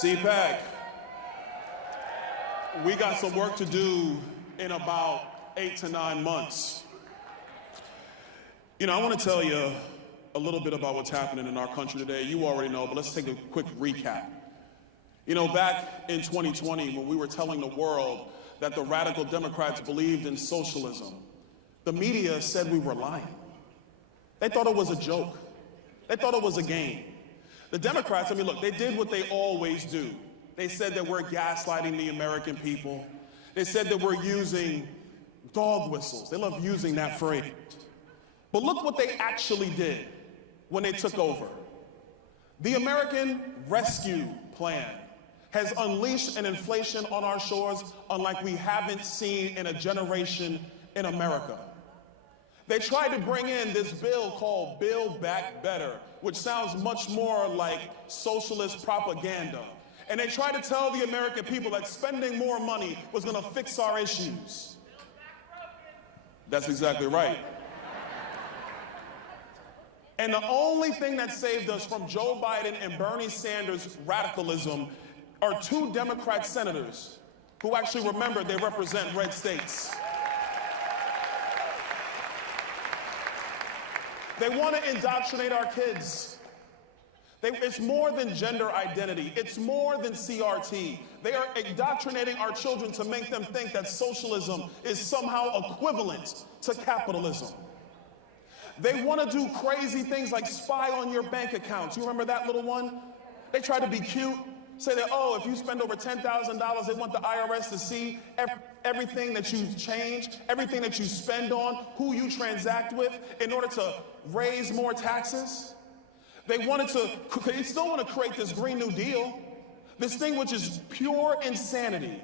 CPAC, we got some work to do in about 8 to 9 months. You know, I want to tell you a little bit about what's happening in our country today. You already know, but let's take a quick recap. You know, back in 2020, when we were telling the world that the radical Democrats believed in socialism, the media said we were lying. They thought it was a joke. They thought it was a game. The Democrats, I mean, look, they did what they always do. They said that we're gaslighting the American people. They said that we're using dog whistles. They love using that phrase. But look what they actually did when they took over. The American Rescue Plan has unleashed an inflation on our shores unlike we haven't seen in a generation in America. They tried to bring in this bill called Build Back Better, which sounds much more like socialist propaganda. And they tried to tell the American people that spending more money was going to fix our issues. That's exactly right. And the only thing that saved us from Joe Biden and Bernie Sanders' radicalism are 2 Democrat senators who actually remember they represent red states. They want to indoctrinate our kids. It's more than gender identity. It's more than CRT. They are indoctrinating our children to make them think that socialism is somehow equivalent to capitalism. They want to do crazy things like spy on your bank accounts. You remember that little one? They try to be cute, say that, oh, if you spend over $10,000, they want the IRS to see everything that you change, everything that you spend on, who you transact with, in order to raise more taxes. They still want to create this Green New Deal, this thing which is pure insanity,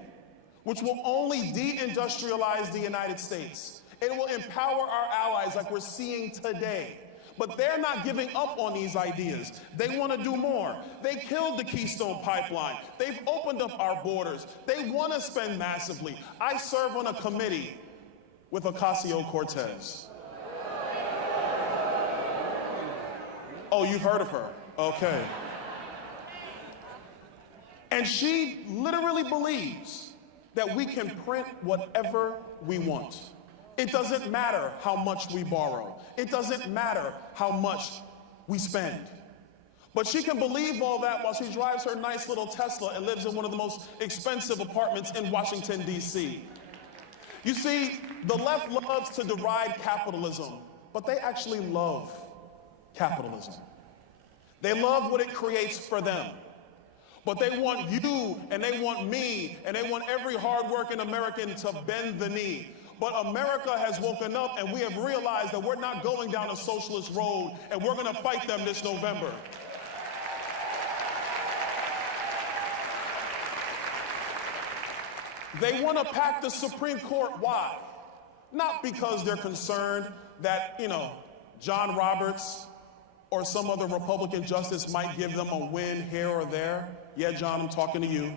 which will only de-industrialize the United States. It will empower our allies like we're seeing today. But they're not giving up on these ideas. They want to do more. They killed the Keystone Pipeline. They've opened up our borders. They want to spend massively. I serve on a committee with Ocasio-Cortez. Oh, you've heard of her? Okay. And she literally believes that we can print whatever we want. It doesn't matter how much we borrow. It doesn't matter how much we spend. But she can believe all that while she drives her nice little Tesla and lives in one of the most expensive apartments in Washington, D.C. You see, the left loves to deride capitalism, but they actually love capitalism. They love what it creates for them. But they want you, and they want me, and they want every hardworking American to bend the knee. But America has woken up, and we have realized that we're not going down a socialist road, and we're going to fight them this November. They want to pack the Supreme Court. Why? Not because they're concerned that, John Roberts or some other Republican justice might give them a win here or there. Yeah, John, I'm talking to you.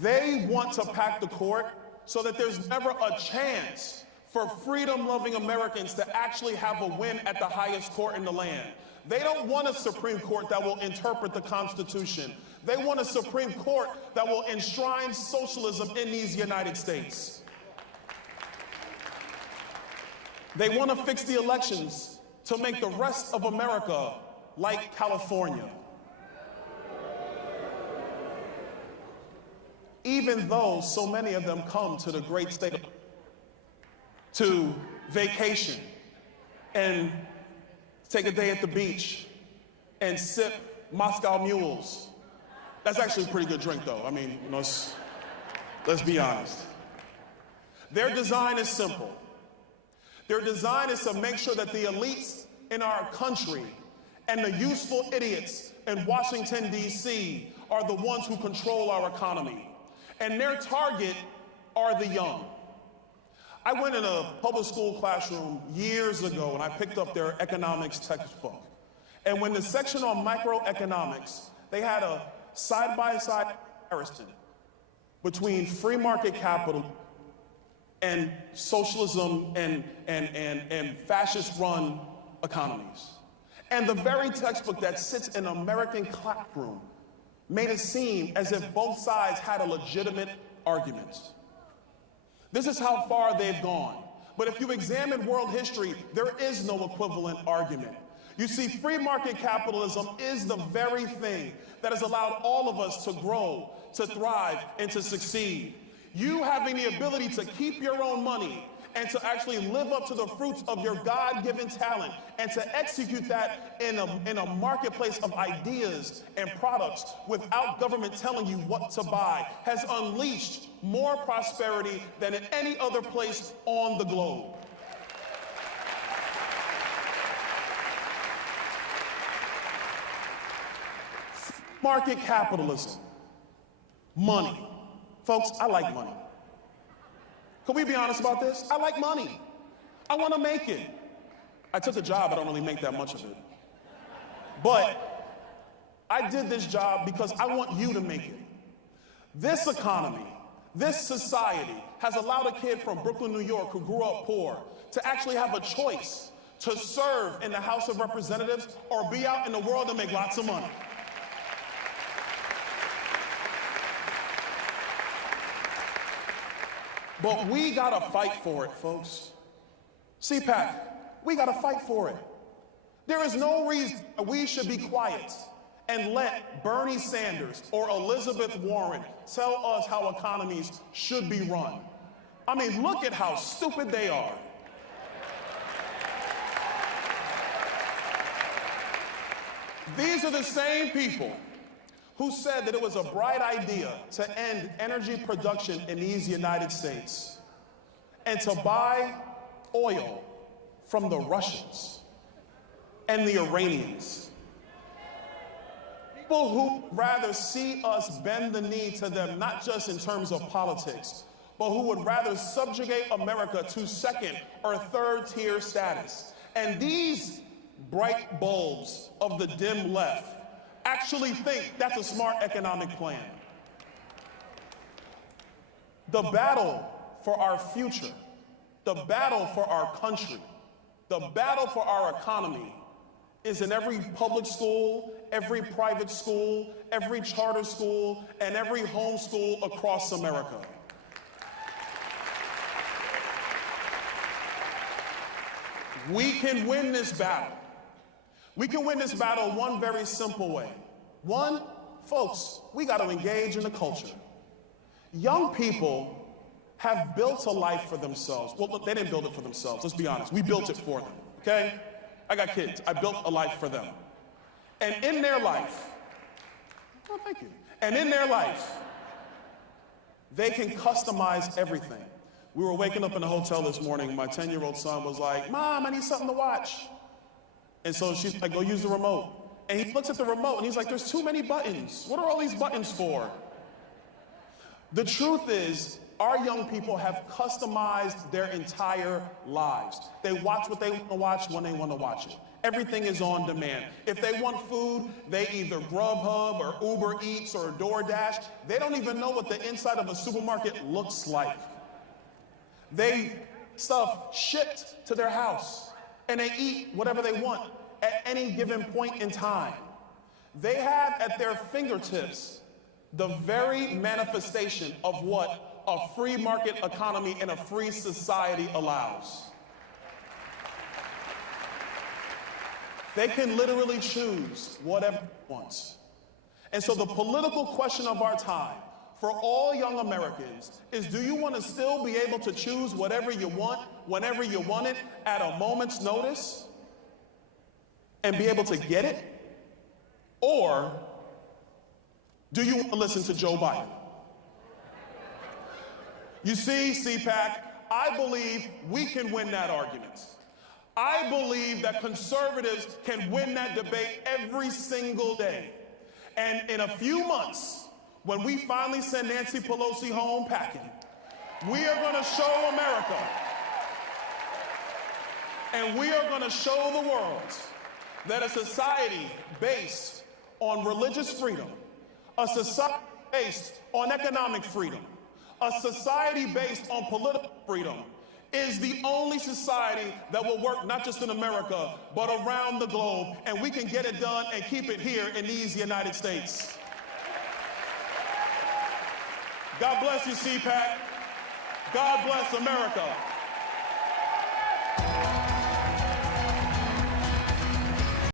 They want to pack the court so that there's never a chance for freedom-loving Americans to actually have a win at the highest court in the land. They don't want a Supreme Court that will interpret the Constitution. They want a Supreme Court that will enshrine socialism in these United States. They want to fix the elections to make the rest of America like California. Even though so many of them come to the great state to vacation and take a day at the beach and sip Moscow Mules. That's actually a pretty good drink, though. I mean, let's be honest. Their design is simple. Their design is to make sure that the elites in our country and the useful idiots in Washington, D.C. are the ones who control our economy. And their target are the young. I went in a public school classroom years ago and I picked up their economics textbook. And when the section on microeconomics, they had a side-by-side comparison between free market capital and socialism and fascist-run economies. And the very textbook that sits in an American classroom made it seem as if both sides had a legitimate argument. This is how far they've gone. But if you examine world history, there is no equivalent argument. You see, free market capitalism is the very thing that has allowed all of us to grow, to thrive, and to succeed. You having the ability to keep your own money and to actually live up to the fruits of your God-given talent and to execute that in a marketplace of ideas and products without government telling you what to buy has unleashed more prosperity than in any other place on the globe. Market capitalism, money. Folks, I like money. Can we be honest about this? I like money. I want to make it. I took a job, I don't really make that much of it. But I did this job because I want you to make it. This economy, this society has allowed a kid from Brooklyn, New York, who grew up poor, to actually have a choice to serve in the House of Representatives or be out in the world and make lots of money. But we gotta fight for it, folks. CPAC, we gotta fight for it. There is no reason we should be quiet and let Bernie Sanders or Elizabeth Warren tell us how economies should be run. I mean, look at how stupid they are. These are the same people who said that it was a bright idea to end energy production in these United States and to buy oil from the Russians and the Iranians. People who rather see us bend the knee to them, not just in terms of politics, but who would rather subjugate America to second or third tier status. And these bright bulbs of the dim left actually think that's a smart economic plan. The battle for our future, the battle for our country, the battle for our economy is in every public school, every private school, every charter school, and every homeschool across America. We can win this battle. We can win this battle one very simple way. One, folks, we got to engage in the culture. Young people have built a life for themselves. Well, look, they didn't build it for themselves. Let's be honest. We built it for them, okay? I got kids. I built a life for them. And in their life, oh, thank you. And in their life, they can customize everything. We were waking up in the hotel this morning. My 10-year-old son was like, Mom, I need something to watch. And so she's like, go use the remote. And he looks at the remote and he's like, there's too many buttons. What are all these buttons for? The truth is, our young people have customized their entire lives. They watch what they want to watch when they want to watch it. Everything is on demand. If they want food, they either Grubhub or Uber Eats or DoorDash. They don't even know what the inside of a supermarket looks like. They stuff shipped to their house. And they eat whatever they want at any given point in time. They have at their fingertips the very manifestation of what a free market economy and a free society allows. They can literally choose whatever they want. And so the political question of our time for all young Americans is, do you want to still be able to choose whatever you want, whenever you want it, at a moment's notice, and be able to get it? Or do you want to listen to Joe Biden? You see, CPAC, I believe we can win that argument. I believe that conservatives can win that debate every single day. And in a few months, when we finally send Nancy Pelosi home packing, we are going to show America and we are going to show the world that a society based on religious freedom, a society based on economic freedom, a society based on political freedom is the only society that will work not just in America, but around the globe, and we can get it done and keep it here in these United States. God bless you, CPAC. God bless America.